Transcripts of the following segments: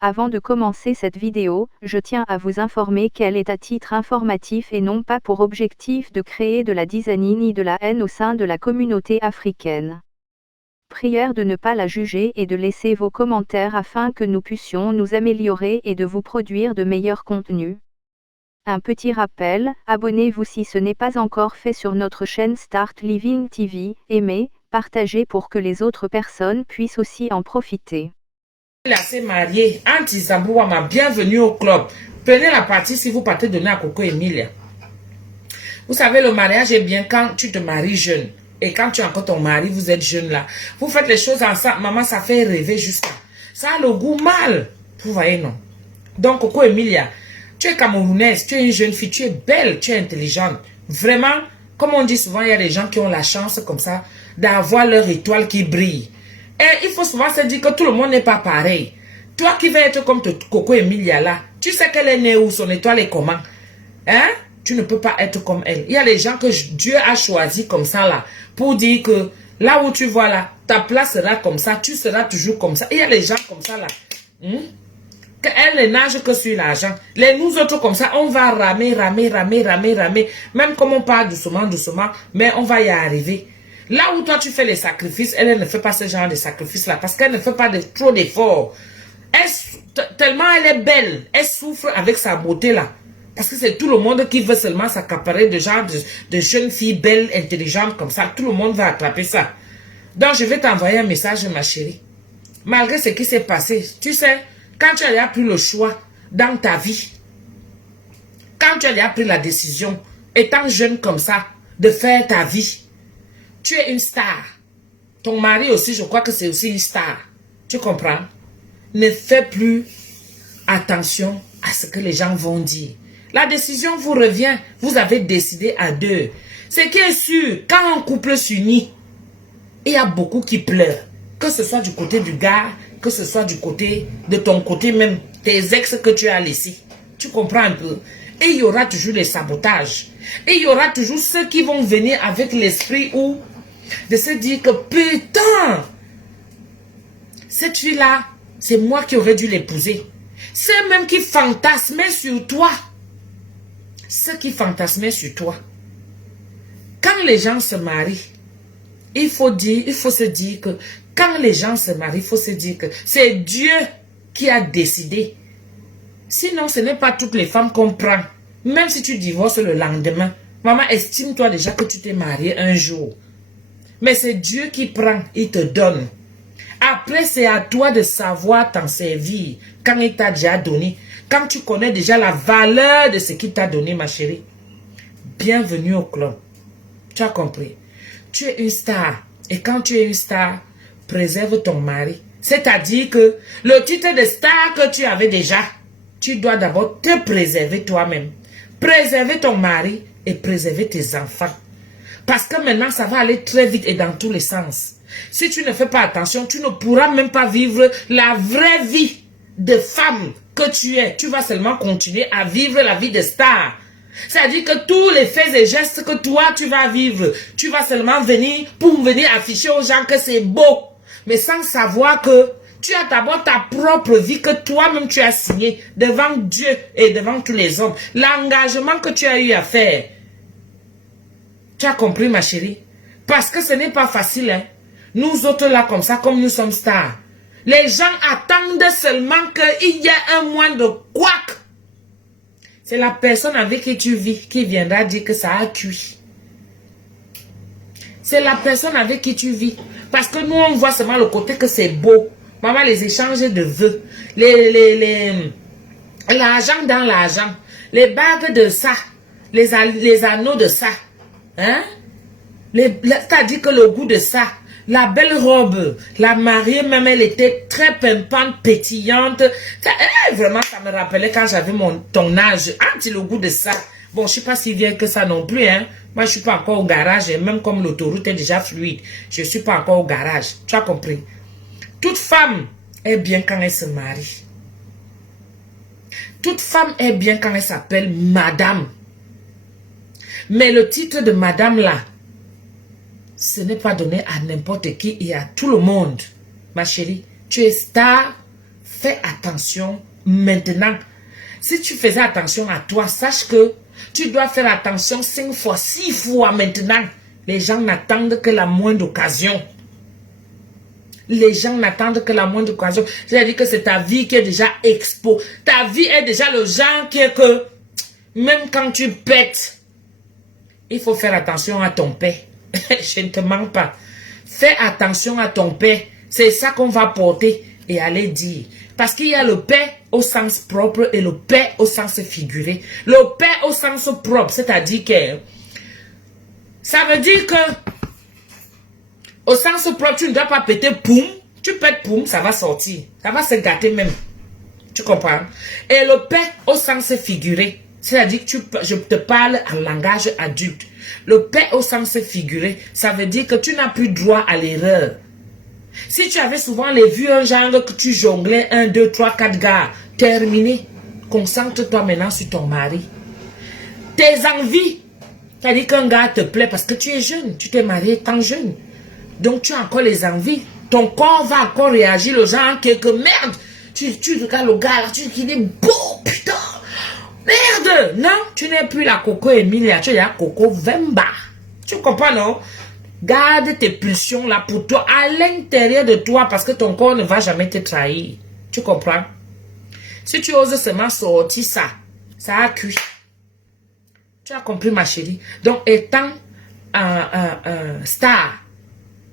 Avant de commencer cette vidéo, je tiens à vous informer qu'elle est à titre informatif et non pas pour objectif de créer de la dizaine ni de la haine au sein de la communauté africaine. Prière de ne pas la juger et de laisser vos commentaires afin que nous puissions nous améliorer et de vous produire de meilleurs contenus. Un petit rappel, abonnez-vous si ce n'est pas encore fait sur notre chaîne Start Living TV, aimez, partagez pour que les autres personnes puissent aussi en profiter. Il s'est marié. Auntie Zabouama, bienvenue au club. Prenez la partie si vous partez donner à Coco Emilia. Vous savez, le mariage est bien quand tu te maries jeune. Et quand tu as encore ton mari, vous êtes jeune là. Vous faites les choses ensemble. Maman, ça fait rêver jusqu'à. Ça a le goût mal. Vous voyez, non? Donc, Coco Emilia, tu es camerounaise, tu es une jeune fille, tu es belle, tu es intelligente. Vraiment, comme on dit souvent, il y a des gens qui ont la chance comme ça d'avoir leur étoile qui brille. Et il faut souvent se dire que tout le monde n'est pas pareil. Toi qui veux être comme Coco Emilia là, tu sais qu'elle est née où, son étoile est comment? Hein? Tu ne peux pas être comme elle. Il y a des gens que Dieu a choisi comme ça là, pour dire que là où tu vois là, ta place sera comme ça, tu seras toujours comme ça. Il y a des gens comme ça là. Qu'elle ne nage que sur l'argent. Nous autres comme ça, on va ramer. Même comme on parle doucement, mais on va y arriver. Là où toi tu fais les sacrifices, elle ne fait pas ce genre de sacrifices là, parce qu'elle ne fait pas trop d'efforts. Tellement elle est belle, elle souffre avec sa beauté là. Parce que c'est tout le monde qui veut seulement s'accaparer de genre de jeunes filles belles, intelligentes comme ça. Tout le monde va attraper ça. Donc je vais t'envoyer un message, ma chérie. Malgré ce qui s'est passé, tu sais, quand tu as pris le choix dans ta vie, quand tu as pris la décision, étant jeune comme ça, de faire ta vie, tu es une star. Ton mari aussi, je crois que c'est aussi une star. Tu comprends? Ne fais plus attention à ce que les gens vont dire. La décision vous revient. Vous avez décidé à deux. Ce qui est sûr, quand un couple s'unit, il y a beaucoup qui pleurent. Que ce soit du côté du gars, que ce soit du côté de ton côté même, tes ex que tu as laissés. Tu comprends un peu? Et il y aura toujours les sabotages. Et il y aura toujours ceux qui vont venir avec l'esprit où de se dire que putain, cette fille-là, c'est moi qui aurais dû l'épouser. Ceux même qui fantasmaient sur toi. Ceux qui fantasmaient sur toi. Quand les gens se marient, il faut se dire que quand les gens se marient, il faut se dire que c'est Dieu qui a décidé. Sinon, ce n'est pas toutes les femmes qu'on prend. Même si tu divorces le lendemain, maman, estime-toi déjà que tu t'es marié un jour. Mais c'est Dieu qui prend, il te donne. Après, c'est à toi de savoir t'en servir quand il t'a déjà donné. Quand tu connais déjà la valeur de ce qu'il t'a donné, ma chérie. Bienvenue au club. Tu as compris? Tu es une star. Et quand tu es une star, préserve ton mari. C'est-à-dire que le titre de star que tu avais déjà, tu dois d'abord te préserver toi-même. Préserver ton mari et préserver tes enfants. Parce que maintenant, ça va aller très vite et dans tous les sens. Si tu ne fais pas attention, tu ne pourras même pas vivre la vraie vie de femme que tu es. Tu vas seulement continuer à vivre la vie de star. C'est-à-dire que tous les faits et gestes que toi, tu vas vivre, tu vas seulement venir pour venir afficher aux gens que c'est beau. Mais sans savoir que tu as d'abord ta propre vie que toi-même tu as signée devant Dieu et devant tous les hommes. L'engagement que tu as eu à faire. Tu as compris, ma chérie? Parce que ce n'est pas facile, hein. Nous autres là, comme ça, comme nous sommes stars, les gens attendent seulement qu'il y ait un moindre couac. C'est la personne avec qui tu vis qui viendra dire que ça a cuit. C'est la personne avec qui tu vis. Parce que nous, on voit seulement le côté que c'est beau. Maman, les échanges de vœux, l'argent dans l'argent, les bagues de ça, les anneaux de ça. Hein? C'est-à-dire que le goût de ça, la belle robe, la mariée même, elle était très pimpante, pétillante. Vraiment, ça me rappelait quand j'avais ton âge. Le goût de ça. Bon, je ne suis pas si vieille que ça non plus. Hein? Moi, je ne suis pas encore au garage. Et même comme l'autoroute est déjà fluide, je ne suis pas encore au garage. Tu as compris? Toute femme est bien quand elle se marie. Toute femme est bien quand elle s'appelle madame. Mais le titre de madame là, ce n'est pas donné à n'importe qui et à tout le monde. Ma chérie, tu es star, fais attention maintenant. Si tu faisais attention à toi, sache que tu dois faire attention 5 fois, 6 fois maintenant. Les gens n'attendent que la moindre occasion. Les gens n'attendent que la moindre occasion. C'est-à-dire que c'est ta vie qui est déjà expo. Ta vie est déjà le genre qui est que, même quand tu pètes, il faut faire attention à ton paix. Je ne te mens pas. Fais attention à ton paix. C'est ça qu'on va porter et aller dire. Parce qu'il y a le paix au sens propre et le paix au sens figuré. Le paix au sens propre, c'est-à-dire que ça veut dire que au sens propre, tu ne dois pas péter poum. Tu pètes poum, ça va sortir. Ça va se gâter même. Tu comprends? Et le paix au sens figuré, c'est-à-dire que je te parle en langage adulte. Le paix au sens figuré, ça veut dire que tu n'as plus droit à l'erreur. Si tu avais souvent vu un genre que tu jonglais 1, 2, 3, 4 gars, terminé. Concentre-toi maintenant sur ton mari. Tes envies, c'est-à-dire qu'un gars te plaît parce que tu es jeune, tu t'es marié tant jeune. Donc tu as encore les envies. Ton corps va encore réagir le genre que merde. Tu regardes le gars là, tu dis beau, putain. Merde. Non, tu n'es plus la Coco Emilia, tu es la Coco Vemba. Tu comprends, non? Garde tes pulsions là pour toi, à l'intérieur de toi, parce que ton corps ne va jamais te trahir. Tu comprends? Si tu oses seulement sortir ça, ça a cuit. Tu as compris, ma chérie? Donc, étant un star,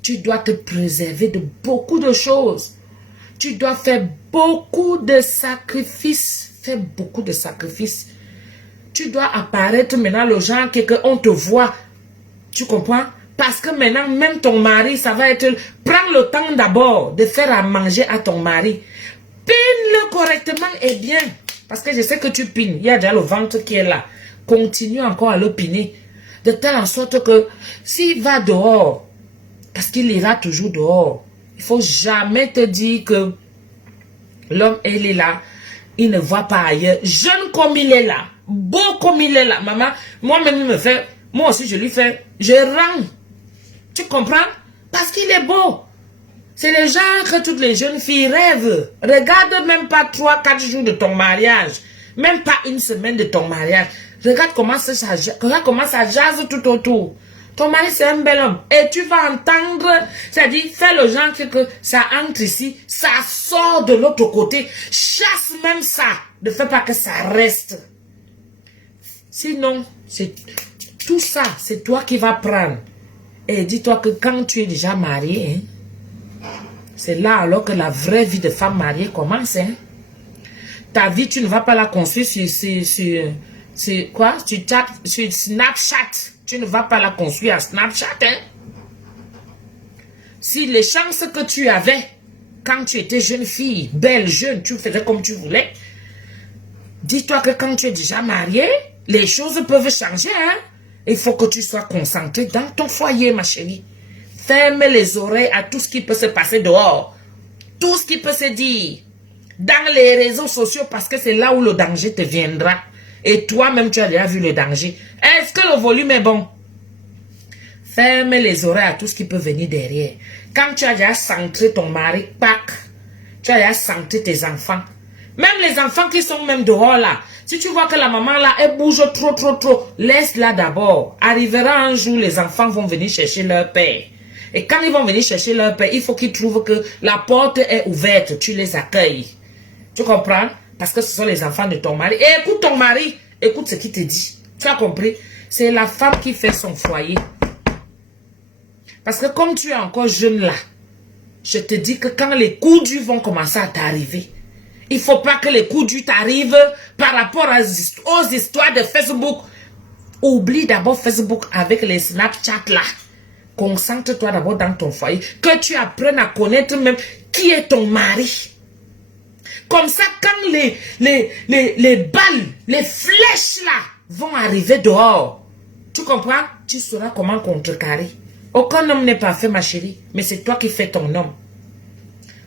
tu dois te préserver de beaucoup de choses. Tu dois faire beaucoup de sacrifices. Fais beaucoup de sacrifices. Tu dois apparaître maintenant le genre qu'on te voit. Tu comprends? Parce que maintenant, même ton mari, ça va être... Prends le temps d'abord de faire à manger à ton mari. Pine-le correctement et bien. Parce que je sais que tu pines. Il y a déjà le ventre qui est là. Continue encore à le piner. De telle en sorte que s'il va dehors, parce qu'il ira toujours dehors, il ne faut jamais te dire que l'homme, il est là. Il ne voit pas ailleurs. Jeune comme il est là. Beau comme il est là. Maman, moi-même, il me fait... Moi aussi, je lui fais... Je rends. Tu comprends? Parce qu'il est beau. C'est le genre que toutes les jeunes filles rêvent. Regarde même pas 3-4 jours de ton mariage. Même pas une semaine de ton mariage. Regarde comment ça jase tout autour. Ton mari, c'est un bel homme. Et tu vas entendre, c'est-à-dire, fais le genre que ça entre ici, ça sort de l'autre côté. Chasse même ça. Ne fais pas que ça reste. Sinon, c'est tout ça, c'est toi qui vas prendre. Et dis-toi que quand tu es déjà marié, hein, c'est là alors que la vraie vie de femme mariée commence. Hein. Ta vie, tu ne vas pas la construire sur quoi? Sur Snapchat. Tu ne vas pas la construire à Snapchat. Hein. Si les chances que tu avais quand tu étais jeune fille, belle, jeune, tu faisais comme tu voulais, dis-toi que quand tu es déjà mariée, les choses peuvent changer. Hein. Il faut que tu sois concentré dans ton foyer, ma chérie. Ferme les oreilles à tout ce qui peut se passer dehors. Tout ce qui peut se dire dans les réseaux sociaux, parce que c'est là où le danger te viendra. Et toi-même, tu as déjà vu le danger. Est-ce que le volume est bon? Ferme les oreilles à tout ce qui peut venir derrière. Quand tu as déjà centré ton mari, pack, tu as déjà centré tes enfants. Même les enfants qui sont même dehors là. Si tu vois que la maman là, elle bouge trop, laisse-la d'abord. Arrivera un jour, les enfants vont venir chercher leur père. Et quand ils vont venir chercher leur père, il faut qu'ils trouvent que la porte est ouverte. Tu les accueilles. Tu comprends? Parce que ce sont les enfants de ton mari. Et écoute ton mari. Écoute ce qu'il te dit. Tu as compris? C'est la femme qui fait son foyer. Parce que comme tu es encore jeune là, je te dis que quand les coups durs vont commencer à t'arriver, il ne faut pas que les coups durs t'arrivent par rapport aux histoires de Facebook. Oublie d'abord Facebook avec les Snapchat là. Concentre-toi d'abord dans ton foyer. Que tu apprennes à connaître même qui est ton mari. Comme ça, quand les balles, les flèches là vont arriver dehors, tu comprends? Tu sauras comment contrecarrer. Aucun homme n'est parfait, ma chérie. Mais c'est toi qui fais ton homme.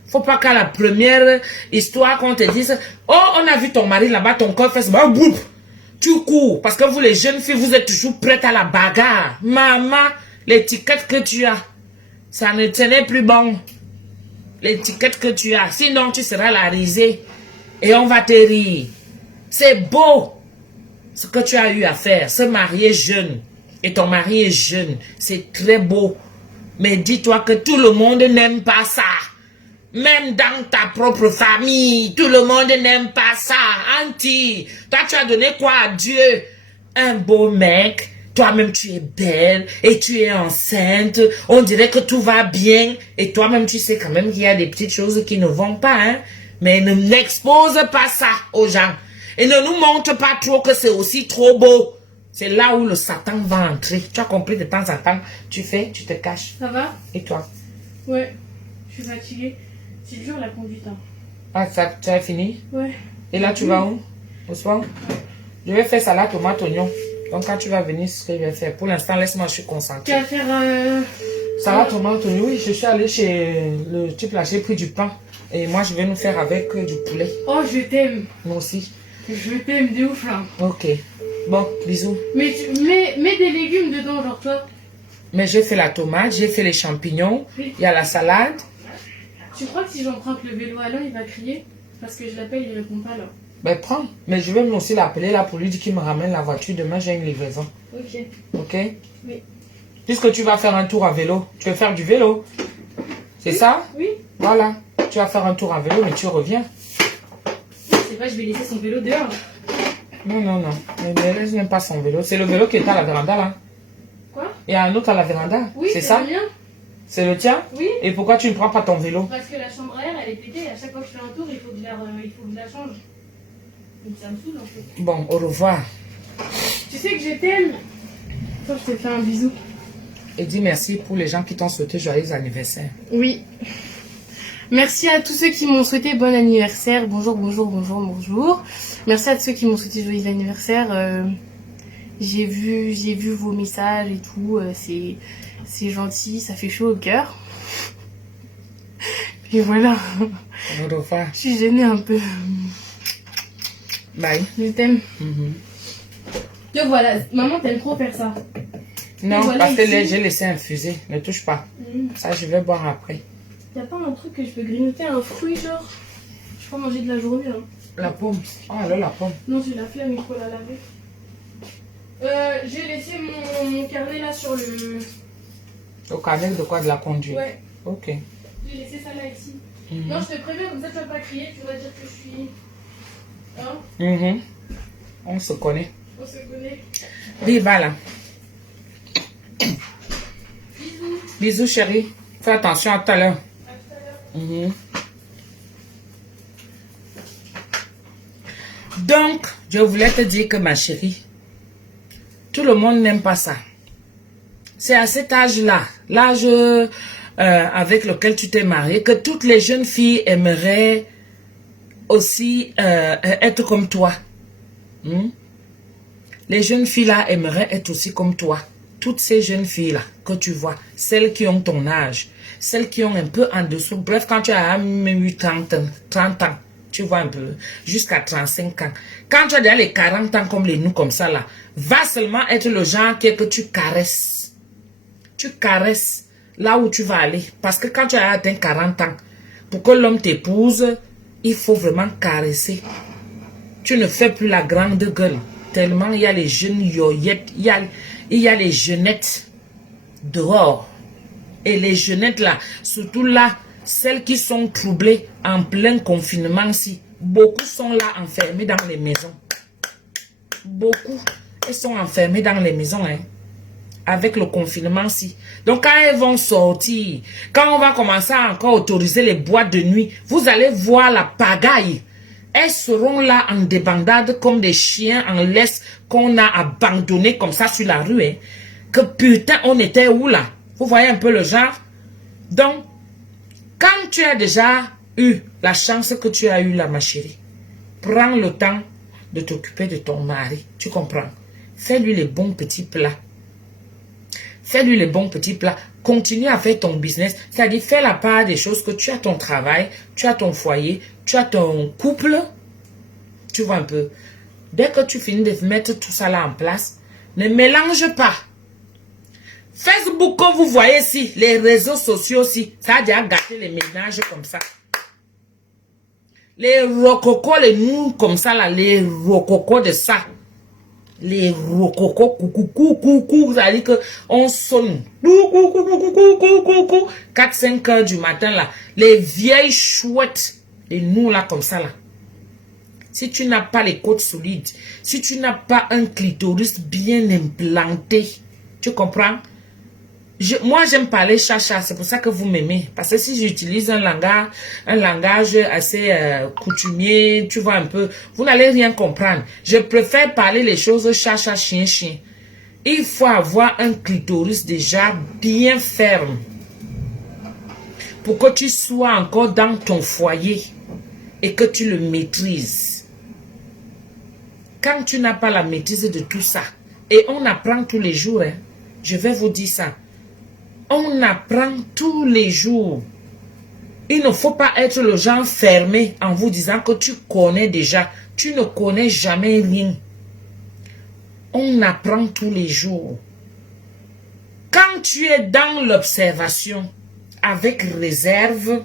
Faut pas qu'à la première histoire qu'on te dise, oh, on a vu ton mari là-bas, ton corps fait ça, boum, tu cours. Parce que vous, les jeunes filles, vous êtes toujours prêtes à la bagarre. Maman, l'étiquette que tu as, ça ne tenait plus bon. l'étiquette que tu as. Sinon, tu seras la risée et on va te rire. C'est beau ce que tu as eu à faire. Se marier jeune et ton mari est jeune. C'est très beau. Mais dis-toi que tout le monde n'aime pas ça. Même dans ta propre famille, tout le monde n'aime pas ça. Auntie, toi tu as donné quoi à Dieu? Un beau mec. Toi-même tu es belle et tu es enceinte. On dirait que tout va bien. Et toi-même tu sais quand même qu'il y a des petites choses qui ne vont pas. Hein? Mais n'expose pas ça aux gens. Et ne nous montre pas trop que c'est aussi trop beau. C'est là où le Satan va entrer. Tu as compris, de temps en temps, tu fais, tu te caches. Ça va? Et toi? Ouais, je suis fatiguée. C'est dur la conduite. Hein. Ah, ça, tu as fini? Ouais. Et là, tu vas où? Au soir? Je vais faire salade, tomate, oignon. Donc, quand tu vas venir, c'est ce que je vais faire. Pour l'instant, laisse-moi, je suis concentrée. Tu vas faire... Salade, tomate, oignon. Oui, je suis allée chez le type là, j'ai pris du pain. Et moi, je vais nous faire avec du poulet. Oh, je t'aime. Moi aussi. Je t'aime de ouf là. Ok. Bon, bisous. Mais tu mets des légumes dedans, genre toi. Mais j'ai fait la tomate, j'ai fait les champignons. Oui. Il y a la salade. Tu crois que si j'emprunte le vélo à Alain, il va crier? Parce que je l'appelle, il répond pas là. Ben prends. Mais je vais aussi l'appeler là pour lui dire qu'il me ramène la voiture. Demain, j'ai une livraison. Ok. Ok? Oui. Puisque tu vas faire un tour à vélo. Tu veux faire du vélo. C'est ça? Oui. Voilà. Tu vas faire un tour à vélo, mais tu reviens. Je sais pas, je vais laisser son vélo dehors. Non, non, non. Mais laisse même pas son vélo. C'est le vélo qui est à la véranda là. Quoi? Il y a un autre à la véranda. Oui, c'est ça? le mien. C'est le tien? Oui. Et pourquoi tu ne prends pas ton vélo? Parce que la chambre à air, elle est pétée. À chaque fois que je fais un tour, il faut que je la change. Donc ça me saoule un peu. Bon, au revoir. Tu sais que je t'aime. Toi, je te fais un bisou. Et dis merci pour les gens qui t'ont souhaité joyeux anniversaire. Oui. Merci à tous ceux qui m'ont souhaité bon anniversaire. Bonjour, bonjour, bonjour, bonjour. Merci à tous ceux qui m'ont souhaité joyeux anniversaire. J'ai vu vos messages et tout. C'est gentil, ça fait chaud au cœur. Et voilà. Au revoir. Je suis gênée un peu. Bye. Je t'aime. Mhm. Donc voilà, maman t'aimes trop faire ça. Non, voilà, parce que ici. j'ai laissé infuser. Ne touche pas. Ça, je vais boire après. Y'a pas un truc que je peux grignoter, un fruit genre? Je peux manger de la journée hein. La pomme. Ah, là, la pomme. Non, j'ai la flemme, il faut la laver. J'ai laissé mon carnet là sur le... Au carnet de quoi? De la conduite. Ouais, Ok. j'ai laissé ça là ici. Mhm. Non, je te préviens, comme ça tu vas pas crier, tu vas dire que je suis... Hein? Mhm. On se connaît. On se connaît. Viva là. Bisous. Bisous, chérie. Fais attention à tout à l'heure. À tout à l'heure. Mhm. Donc, je voulais te dire que ma chérie, tout le monde n'aime pas ça. C'est à cet âge-là, l'âge avec lequel tu t'es mariée, que toutes les jeunes filles aimeraient aussi être comme toi. Hmm? Les jeunes filles-là aimeraient être aussi comme toi. Toutes ces jeunes filles-là que tu vois, celles qui ont ton âge, celles qui ont un peu en dessous, bref, quand tu as même eu 30 ans, tu vois un peu, jusqu'à 35 ans. Quand tu as déjà les 40 ans comme les nous, comme ça là, va seulement être le genre que tu caresses. Tu caresses là où tu vas aller. Parce que quand tu as atteint 40 ans, pour que l'homme t'épouse, il faut vraiment caresser. Tu ne fais plus la grande gueule. Tellement il y a les jeunes yoyettes, il y a les jeunettes dehors. Et les jeunettes là, surtout là, celles qui sont troublées en plein confinement, si beaucoup sont là enfermés dans les maisons. Beaucoup, elles sont enfermées dans les maisons, hein, avec le confinement, si. Donc quand elles vont sortir, quand on va commencer à encore autoriser les boîtes de nuit, vous allez voir la pagaille. Elles seront là en débandade comme des chiens en laisse qu'on a abandonnés comme ça sur la rue. Hein. Que putain, on était où là? Vous voyez un peu le genre? Donc, quand tu as déjà eu la chance que tu as eue là, ma chérie, prends le temps de t'occuper de ton mari. Tu comprends? Fais-lui les bons petits plats. Fais-lui les bons petits plats. Continue à faire ton business. C'est-à-dire, fais la part des choses que tu as ton travail, tu as ton foyer, tu as ton couple. Tu vois un peu. Dès que tu finis de mettre tout ça là en place, ne mélange pas. Facebook, comme vous voyez ici, les réseaux sociaux aussi, ça a déjà gâté les ménages comme ça. Les rococos, les nous comme ça, là, les rococos de ça. Les rococos, coucou, ça dit que on sonne. 4-5 heures du matin, là. Les vieilles chouettes, les nous, là, comme ça, là. Si tu n'as pas les côtes solides, si tu n'as pas un clitoris bien implanté, tu comprends? Moi, j'aime parler chacha, c'est pour ça que vous m'aimez. Parce que si j'utilise un langage assez coutumier, tu vois un peu, vous n'allez rien comprendre. Je préfère parler les choses chacha, chien. Il faut avoir un clitoris déjà bien ferme pour que tu sois encore dans ton foyer et que tu le maîtrises. Quand tu n'as pas la maîtrise de tout ça, et on apprend tous les jours, hein, je vais vous dire ça. On apprend tous les jours. Il ne faut pas être le genre fermé en vous disant que tu connais déjà. Tu ne connais jamais rien. On apprend tous les jours. Quand tu es dans l'observation avec réserve,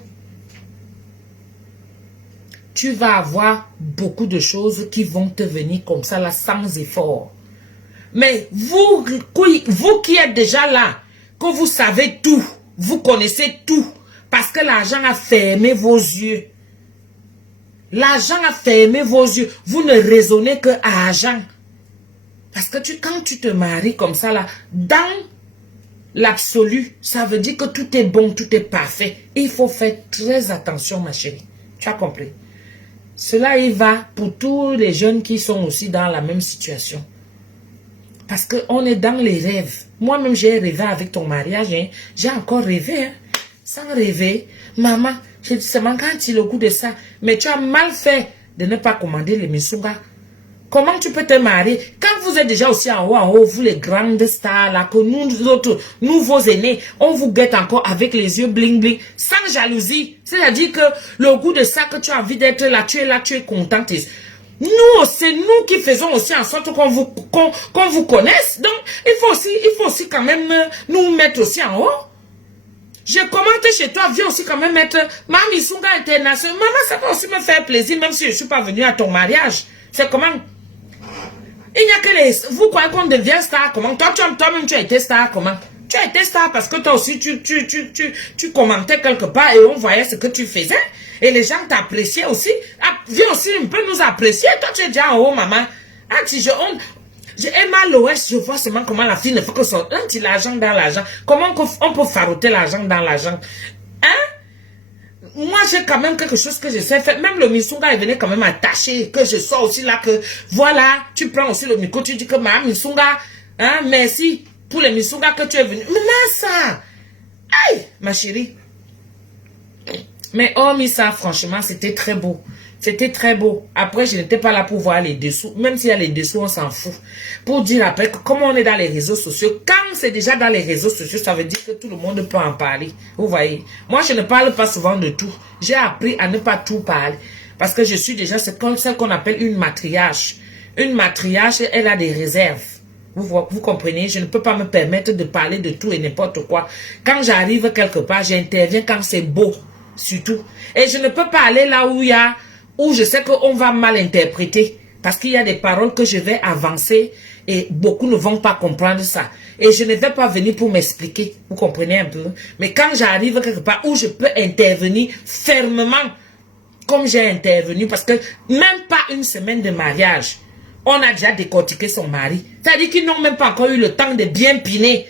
tu vas avoir beaucoup de choses qui vont te venir comme ça là sans effort. Mais vous qui êtes déjà là, que vous savez tout, vous connaissez tout, parce que l'argent a fermé vos yeux. L'argent a fermé vos yeux. Vous ne raisonnez que à argent. Parce que quand tu te maries comme ça là, dans l'absolu, ça veut dire que tout est bon, tout est parfait. Il faut faire très attention, ma chérie. Tu as compris? Cela il va pour tous les jeunes qui sont aussi dans la même situation. Parce qu'on est dans les rêves. Moi-même, j'ai rêvé avec ton mariage. Hein. J'ai encore rêvé. Hein. Sans rêver. Maman, j'ai dit seulement quand il a le goût de ça. Mais tu as mal fait de ne pas commander les misunga. Comment tu peux te marier? Quand vous êtes déjà aussi en haut, vous les grandes stars, là, que nous autres, nous vos aînés, on vous guette encore avec les yeux bling bling, sans jalousie. C'est-à-dire que le goût de ça que tu as envie d'être là, tu es contente. Nous, c'est nous qui faisons aussi en sorte qu'on vous connaisse. Donc, il faut aussi quand même nous mettre aussi en haut. Je commente chez toi, viens aussi quand même mettre Mami Sunga International. Maman, ça va aussi me faire plaisir, même si je ne suis pas venue à ton mariage. C'est comment? Il n'y a que les... Vous croyez qu'on devient star comment? Toi-même, tu as été star comment? Tu as été star parce que toi aussi, tu commentais quelque part et on voyait ce que tu faisais. Et les gens t'appréciaient aussi. Ah, viens aussi un peu nous apprécier. Toi, tu es déjà en haut, maman. Emma l'Ouest, je vois seulement comment la fille ne fait que son l'argent dans l'argent. Comment on peut faroter l'argent dans l'argent? Hein? Moi, j'ai quand même quelque chose que je sais faire. Même le Misunga, il venait quand même attacher. Que je sois aussi là que... Voilà, tu prends aussi le micro, tu dis que ma Misunga, hein, merci pour le Misunga que tu es venu. Mais là, ça... Aïe, ma chérie. Mais hormis ça, franchement, c'était très beau. C'était très beau. Après, je n'étais pas là pour voir les dessous. Même s'il y a les dessous, on s'en fout. Pour dire après que comme on est dans les réseaux sociaux, quand c'est déjà dans les réseaux sociaux, ça veut dire que tout le monde peut en parler. Vous voyez. Moi, je ne parle pas souvent de tout. J'ai appris à ne pas tout parler. Parce que je suis déjà celle qu'on appelle une matriarche. Une matriarche, elle a des réserves. Vous comprenez, je ne peux pas me permettre de parler de tout et n'importe quoi. Quand j'arrive quelque part, j'interviens quand c'est beau. Surtout. Et je ne peux pas aller là où je sais qu'on va mal interpréter. Parce qu'il y a des paroles que je vais avancer et beaucoup ne vont pas comprendre ça. Et je ne vais pas venir pour m'expliquer. Vous comprenez un peu? Mais quand j'arrive quelque part où je peux intervenir fermement, comme j'ai intervenu, parce que même pas une semaine de mariage, on a déjà décortiqué son mari. C'est-à-dire qu'ils n'ont même pas encore eu le temps de bien piner.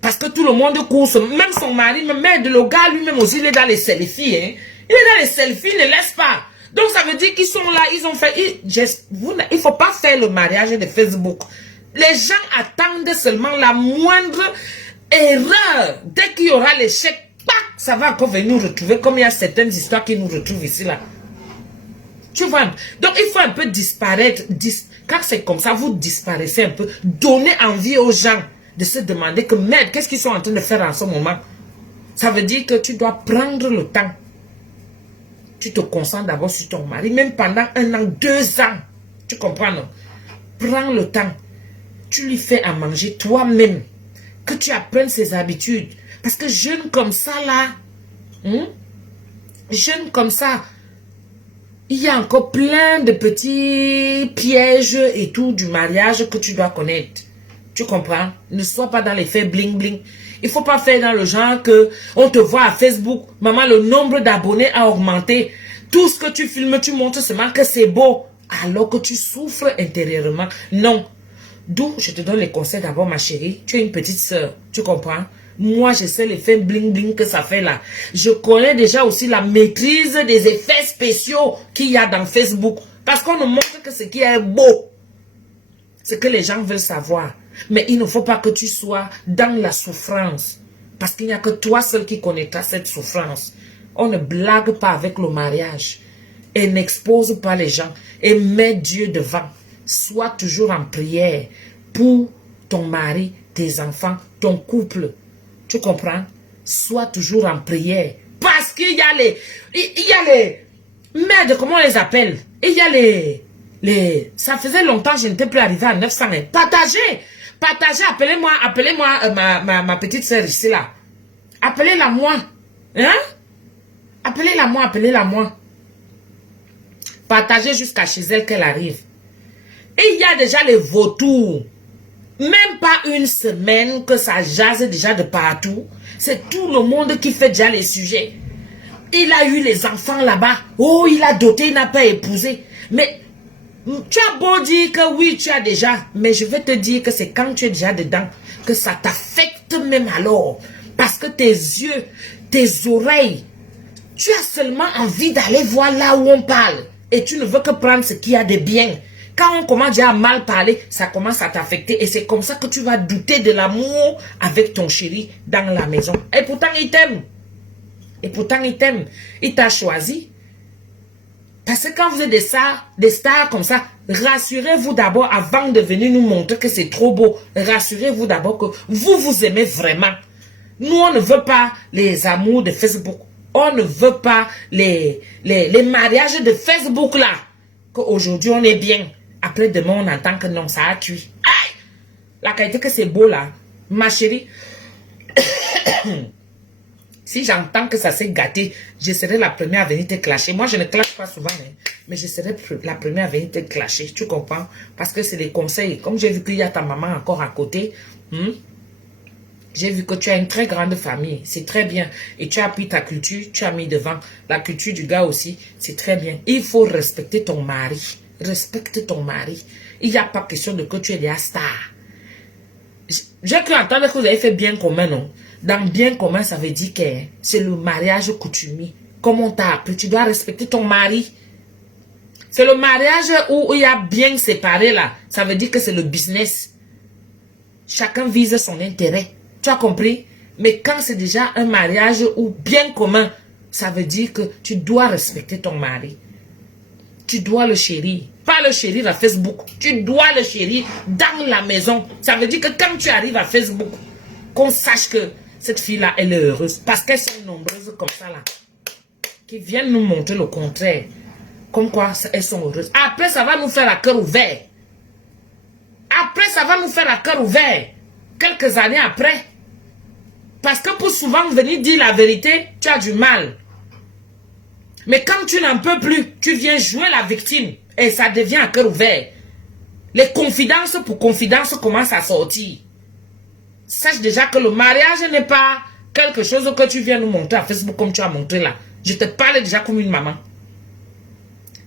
Parce que tout le monde court, même son mari, même le gars lui-même aussi, il est dans les selfies. Hein. Il est dans les selfies, il ne laisse pas. Donc ça veut dire qu'ils sont là, ils ont fait... Il ne faut pas faire le mariage de Facebook. Les gens attendent seulement la moindre erreur. Dès qu'il y aura l'échec, ça va encore venir nous retrouver, comme il y a certaines histoires qui nous retrouvent ici là. Tu vois? Donc il faut un peu disparaître. Quand c'est comme ça, vous disparaissez un peu. Donnez envie aux gens de se demander que merde, qu'est-ce qu'ils sont en train de faire en ce moment? Ça veut dire que tu dois prendre le temps. Tu te concentres d'abord sur ton mari, même pendant 1 an, 2 ans. Tu comprends, non? Prends le temps. Tu lui fais à manger toi-même. que tu apprennes ces habitudes. Parce que jeune comme ça, là, jeune comme ça, il y a encore plein de petits pièges et tout du mariage que tu dois connaître. Tu comprends? Ne sois pas dans l'effet bling bling. Il faut pas faire dans le genre que on te voit à Facebook. Maman, le nombre d'abonnés a augmenté. Tout ce que tu filmes, tu montres seulement que c'est beau. Alors que tu souffres intérieurement. Non. D'où je te donne les conseils d'abord, ma chérie. Tu es une petite sœur. Tu comprends? Moi, je sais l'effet bling bling que ça fait là. Je connais déjà aussi la maîtrise des effets spéciaux qu'il y a dans Facebook. Parce qu'on nous montre que ce qui est beau, ce que les gens veulent savoir. Mais il ne faut pas que tu sois dans la souffrance. Parce qu'il n'y a que toi seul qui connaîtra cette souffrance. On ne blague pas avec le mariage. Et n'expose pas les gens. Et mets Dieu devant. Sois toujours en prière pour ton mari, tes enfants, ton couple. Tu comprends? Sois toujours en prière. Parce qu'il y a les merde, comment on les appelle? Il y a ça faisait longtemps que je n'étais plus arrivé à 900. Partagez, appelez-moi ma petite sœur ici là. Appelez-la moi. Hein? Appelez-la moi. Partagez jusqu'à chez elle qu'elle arrive. Et il y a déjà les vautours. Même pas une semaine que ça jase déjà de partout. C'est tout le monde qui fait déjà les sujets. Il a eu les enfants là-bas. Oh, il a doté, il n'a pas épousé. Mais tu as beau dire que oui, tu as déjà. Mais je vais te dire que c'est quand tu es déjà dedans que ça t'affecte même alors. Parce que tes yeux, tes oreilles, tu as seulement envie d'aller voir là où on parle. Et tu ne veux que prendre ce qu'il y a de bien. Quand on commence déjà à mal parler, ça commence à t'affecter. Et c'est comme ça que tu vas douter de l'amour avec ton chéri dans la maison. Et pourtant, il t'aime. Il t'a choisi. Parce que quand vous êtes des stars comme ça, rassurez-vous d'abord avant de venir nous montrer que c'est trop beau. Rassurez-vous d'abord que vous aimez vraiment. Nous, on ne veut pas les amours de Facebook. On ne veut pas les mariages de Facebook là. Qu'aujourd'hui, on est bien. Après demain, on entend que non, ça a tué. Aïe! La qualité que c'est beau là. Ma chérie. Si j'entends que ça s'est gâté, je serai la première à venir te clasher. Moi, je ne clash pas souvent, mais je serai la première à venir te clasher. Tu comprends? Parce que c'est les conseils. Comme j'ai vu qu'il y a ta maman encore à côté, j'ai vu que tu as une très grande famille. C'est très bien. Et tu as pris ta culture, tu as mis devant la culture du gars aussi. C'est très bien. Il faut respecter ton mari. Respecte ton mari. Il n'y a pas question de que tu es des stars. J'ai cru entendre que vous avez fait bien commun, non? Dans bien commun, ça veut dire que c'est le mariage coutumier. Comme on t'a appris, tu dois respecter ton mari. C'est le mariage où il y a bien séparé là. Ça veut dire que c'est le business. Chacun vise son intérêt. Tu as compris? Mais quand c'est déjà un mariage ou bien commun, ça veut dire que tu dois respecter ton mari. Tu dois le chérir. Pas le chérir à Facebook. Tu dois le chérir dans la maison. Ça veut dire que quand tu arrives à Facebook, qu'on sache que cette fille-là, elle est heureuse. Parce qu'elles sont nombreuses comme ça là. Qui viennent nous montrer le contraire. Comme quoi, elles sont heureuses. Après, ça va nous faire à cœur ouvert. Après, ça va nous faire à cœur ouvert. Quelques années après. Parce que pour souvent venir dire la vérité, tu as du mal. Mais quand tu n'en peux plus, tu viens jouer la victime. Et ça devient à cœur ouvert. Les confidences pour confidences commencent à sortir. Sache déjà que le mariage n'est pas quelque chose que tu viens nous montrer à Facebook comme tu as montré là. Je te parle déjà comme une maman.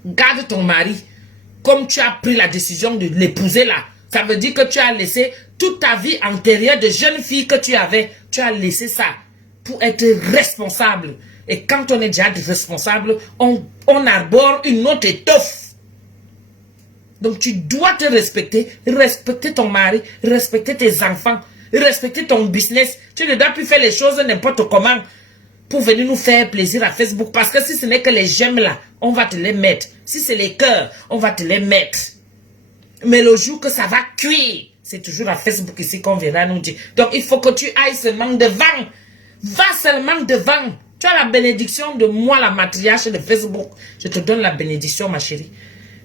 Garde ton mari comme tu as pris la décision de l'épouser là. Ça veut dire que tu as laissé toute ta vie antérieure de jeune fille que tu avais. Tu as laissé ça pour être responsable. Et quand on est déjà responsable, on arbore une autre étoffe. Donc tu dois te respecter. Respecter ton mari. Respecter tes enfants. Respecter ton business. Tu ne dois plus faire les choses n'importe comment pour venir nous faire plaisir à Facebook. Parce que si ce n'est que les j'aime là, on va te les mettre. Si c'est les cœurs, on va te les mettre. Mais le jour que ça va cuire, c'est toujours à Facebook ici qu'on viendra nous dire. Donc il faut que tu ailles seulement devant. Va seulement devant. Tu as la bénédiction de moi, la matriarche de Facebook. Je te donne la bénédiction, ma chérie.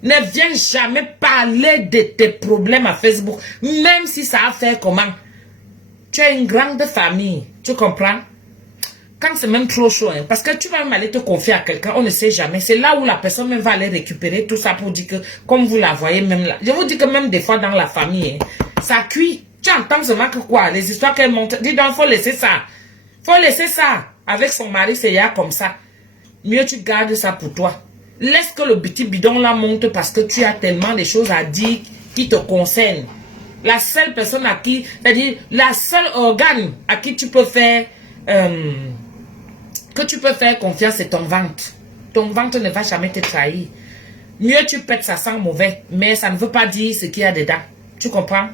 Ne viens jamais parler de tes problèmes à Facebook. Même si ça a fait comment. Tu as une grande famille, tu comprends? Quand c'est même trop chaud, hein, parce que tu vas même aller te confier à quelqu'un, on ne sait jamais. C'est là où la personne même va aller récupérer tout ça pour dire que, comme vous la voyez même là, je vous dis que même des fois dans la famille, hein, ça cuit. Tu entends seulement que quoi? Les histoires qu'elle monte. Dis donc, faut laisser ça. Faut laisser ça. Avec son mari, c'est ya comme ça. Mieux tu gardes ça pour toi. Laisse que le petit bidon là monte parce que tu as tellement de choses à dire qui te concernent. La seule personne à qui, c'est-à-dire la seule organe à qui tu peux faire, que tu peux faire confiance, c'est ton ventre. Ton ventre ne va jamais te trahir. Mieux tu pètes, ça sent mauvais, mais ça ne veut pas dire ce qu'il y a dedans. Tu comprends?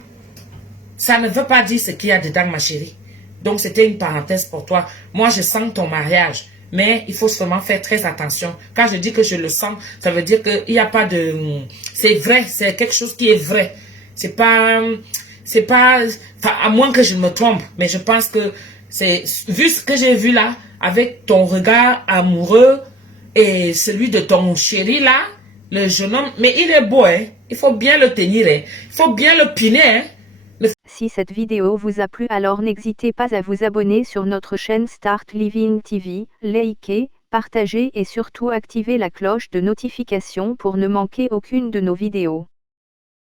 Ça ne veut pas dire ce qu'il y a dedans, ma chérie. Donc, c'était une parenthèse pour toi. Moi, je sens ton mariage. Mais il faut seulement faire très attention. Quand je dis que je le sens, ça veut dire qu'il n'y a pas de... C'est vrai, c'est quelque chose qui est vrai. C'est pas... Enfin, à moins que je me trompe. Mais je pense que c'est... Vu ce que j'ai vu là, avec ton regard amoureux et celui de ton chéri là, le jeune homme... Mais il est beau, hein. Il faut bien le tenir, hein. Il faut bien le piner, hein. Si cette vidéo vous a plu, alors n'hésitez pas à vous abonner sur notre chaîne Start Living TV, liker, partager et surtout activer la cloche de notification pour ne manquer aucune de nos vidéos.